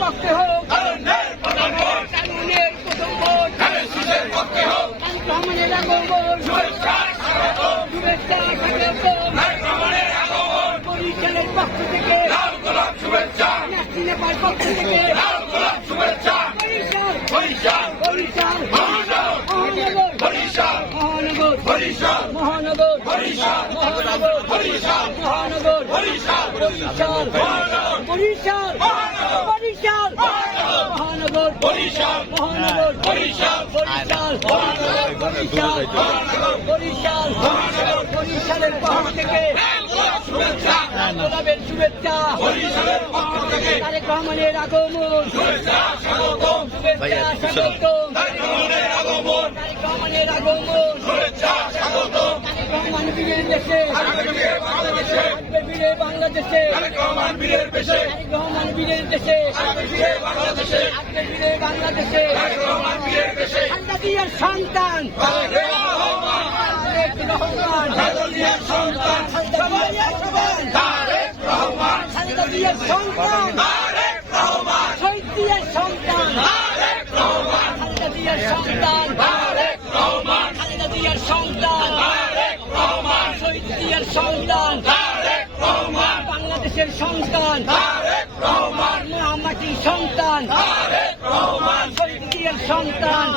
পক্ষে হোক কারণের প্রথম ভোট রহমানের আগমন শুভেচ্ছা বরিশালের পক্ষ থেকে শুভেচ্ছা নেপাল পক্ষ থেকে শুভেচ্ছা বরিশাল বরিশাল মহানগর বরিশাল মহানগর বরিশাল মহানগর বরিশাল মহানগর বরিশাল মহানগর বরিশাল বরিশাল বরিশাল বরিশাল মহানগর বরিশাল মহানগর বরিশাল বরিশাল বরিশাল বরিশাল বরিশালের পক্ষ থেকে শুভেচ্ছা শুভেচ্ছা বরিশালের পক্ষ থেকে তারেক রহমানের আগমন শুভেচ্ছা স্বাগতম শুভেচ্ছা স্বাগতম তারেক রহমানের আগমন তারেক রহমানের আগমন শুভেচ্ছা স্বাগতম তারেক রহমান বীরের দেশে বাংলাদেশে বীরে বাংলাদেশে তারেক রহমান বীরের দেশে তারেক রহমান বীরের দেশে বীরে বাংলাদেশে বীরে বাংলাদেশে তারেক রহমান বীরের দেশে খালেদার সন্তান তারেক রহমান তারেক রহমান খালেদার সন্তান তারেক রহমান খালেদার সন্তান তারেক রহমান শহীদের সন্তান তারেক রহমান খালেদার সন্তান তারেক রহমান খালেদার সন্তান তারেক রহমান শহীদের সন্তান তারেক রহমান বাংলাদেশের সন্তান তারেক রহমান মাটির সন্তান তারেক রহমান শহীদের সন্তান